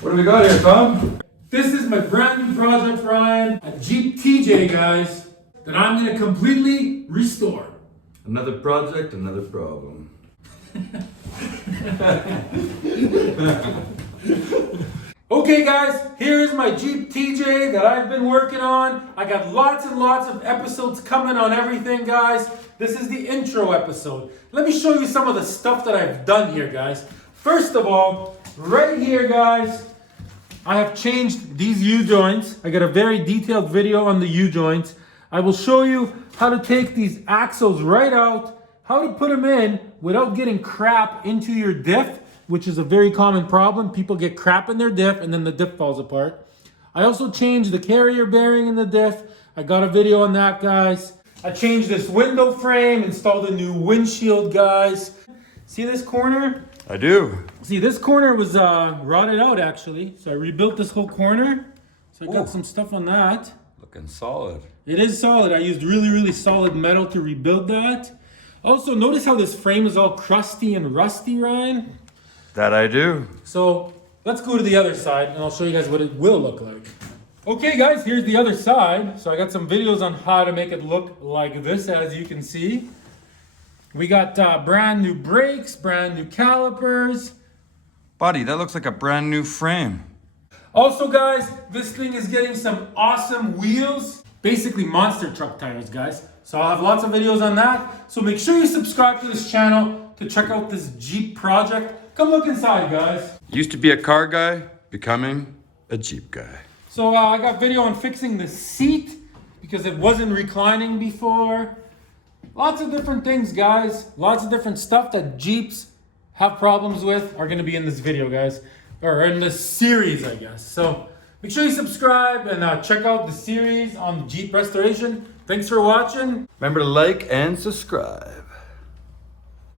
What do we got here, Tom? This is my brand new project, Ryan, a Jeep TJ, guys, that I'm gonna completely restore. Another project, another problem. Okay guys, here is my Jeep TJ that I've been working on. I got lots and lots of episodes coming on everything, guys. This is the intro episode. Let me show you some of the stuff that I've done here, guys. First of all, right here, guys, I have changed these U-joints. I got a very detailed video on the U-joints. I will show you how to take these axles right out, how to put them in without getting crap into your diff, which is a very common problem. People get crap in their diff and then the diff falls apart. I also changed the carrier bearing in the diff. I got a video on that, guys. I changed this window frame, installed a new windshield, guys. See this corner? I do. See, this corner was rotted out actually. So I rebuilt this whole corner. So I got some stuff on that. Looking solid. It is solid. I used really solid metal to rebuild that. Also, notice how this frame is all crusty and rusty, Ryan? That I do. So let's go to the other side and I'll show you guys what it will look like. Okay guys, here's the other side. So I got some videos on how to make it look like this, as you can see. We got brand new brakes, brand new calipers. Buddy, that looks like a brand new frame. Also guys, this thing is getting some awesome wheels. Basically monster truck tires, guys. So I'll have lots of videos on that. So make sure you subscribe to this channel to check out this Jeep project. Come look inside, guys. Used to be a car guy, becoming a Jeep guy. So I got video on fixing the seat because it wasn't reclining before. Lots of different things, guys. Lots of different stuff that Jeeps have problems with are gonna be in this video, guys. Or in this series, I guess. So make sure you subscribe and check out the series on Jeep restoration. Thanks for watching. Remember to like and subscribe.